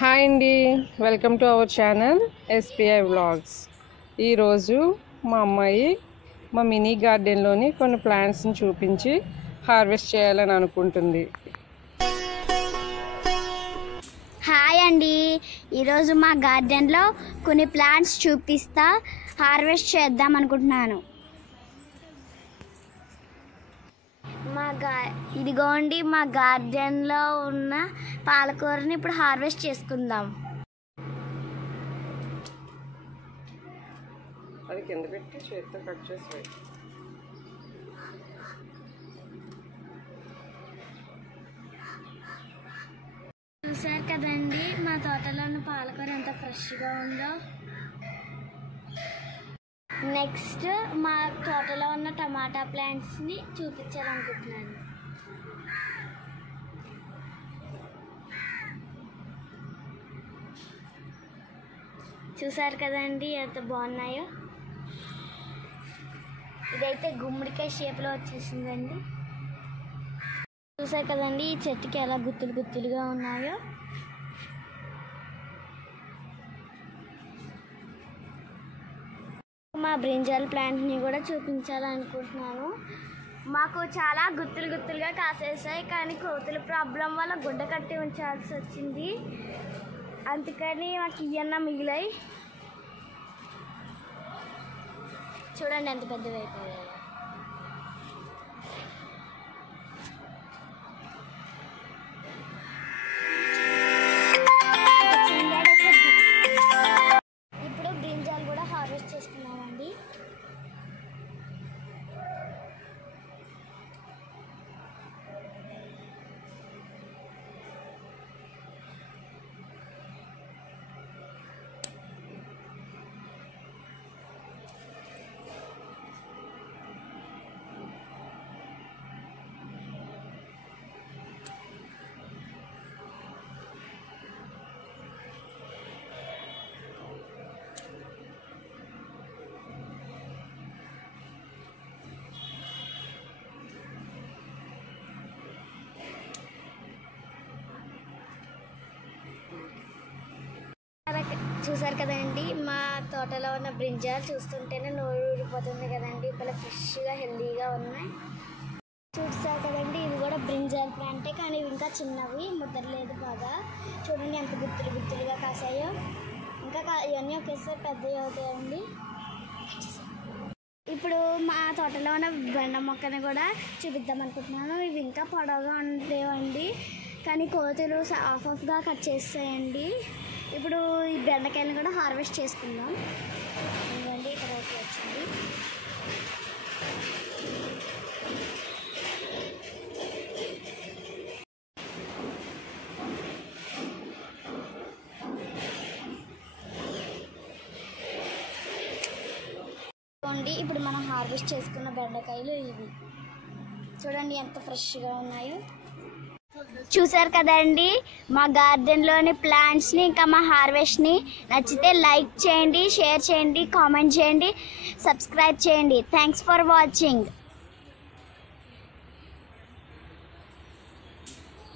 Hi అండి, welcome to our channel SPI vlogs. ఈరోజు మా అమ్మాయి మా మినీ గార్డెన్లోని కొన్ని ప్లాంట్స్ని చూపించి హార్వెస్ట్ చేయాలని అనుకుంటుంది. హాయ్ అండి, ఈరోజు మా గార్డెన్లో కొన్ని ప్లాంట్స్ చూపిస్తా హార్వెస్ట్ చేద్దాం అనుకుంటున్నాను. ఇదిగోండి మా గార్డెన్లో ఉన్న పాలకూరని ఇప్పుడు హార్వెస్ట్ చేసుకుందాం. అది కింద పెట్టి చేతితో కట్ చేసి చూసారు కదండి మా తోటలో ఉన్న పాలకూర ఎంత ఫ్రెష్గా ఉందో. నెక్స్ట్ మా తోటలో ఉన్న టమాటా ప్లాంట్స్ని చూపించాలనుకుంటున్నాను. చూసారు కదండి ఎంత బాగున్నాయో. ఇదైతే గుమ్మడికాయ షేప్లో వచ్చేసిందండి. చూసారు కదండి ఈ చెట్టుకి ఎలా గుత్తులు గుత్తులుగా ఉన్నాయో. మా బ్రింజాల్ ప్లాంట్ని కూడా చూపించాలనుకుంటున్నాను. మాకు చాలా గుత్తులు గుత్తులుగా కాసేసాయి, కానీ కోతుల ప్రాబ్లం వల్ల గుడ్డ కట్టి ఉంచాల్సి వచ్చింది. అందుకని మాకు ఇవన్న మిగిలాయి. చూడండి ఎంత పెద్దవి అయిపోయాయి. ఇప్పుడు బ్రింజాల్ కూడా హార్వెస్ట్ చేసుకున్నామండి. చూసారు కదండి మా తోటలో ఉన్న బ్రింజాల్ చూస్తుంటేనే నోరు ఊరిపోతుంది కదండి. ఇప్పుడు ఫ్రెష్గా హెల్దీగా ఉన్నాయి. చూసారు కదండి ఇవి కూడా బ్రింజాల్ ప్లాంటే, కానీ ఇవి ఇంకా చిన్నవి, ముద్దరలేదు బాగా. చూడండి ఎంత గుత్తులు గుత్తులుగా కాసాయో. ఇంకా ఇవన్నీ ఒకేసారి పెద్దవి అవుతాయండి. ఇప్పుడు మా తోటలో ఉన్న బెండ మొక్కని కూడా చూపిద్దాం అనుకుంటున్నాను. ఇవి ఇంకా పొడవుగా ఉండేవండి, కానీ కోతులు ఆఫ్గా కట్ చేస్తాయండి. ఇప్పుడు ఈ బెండకాయలను కూడా హార్వెస్ట్ చేసుకుందాం. ఇవ్వండి ఇక్కడ వచ్చింది. ఇప్పుడు మనం హార్వెస్ట్ చేసుకున్న బెండకాయలు ఇవి చూడండి ఎంత ఫ్రెష్గా ఉన్నాయో. చూసారు కదండి మా గార్డెన్లోని ప్లాంట్స్ని ఇంకా మా హార్వెస్ట్ని. నచ్చితే లైక్ చేయండి, షేర్ చేయండి, కామెంట్ చేయండి, సబ్స్క్రైబ్ చేయండి. Thanks for watching.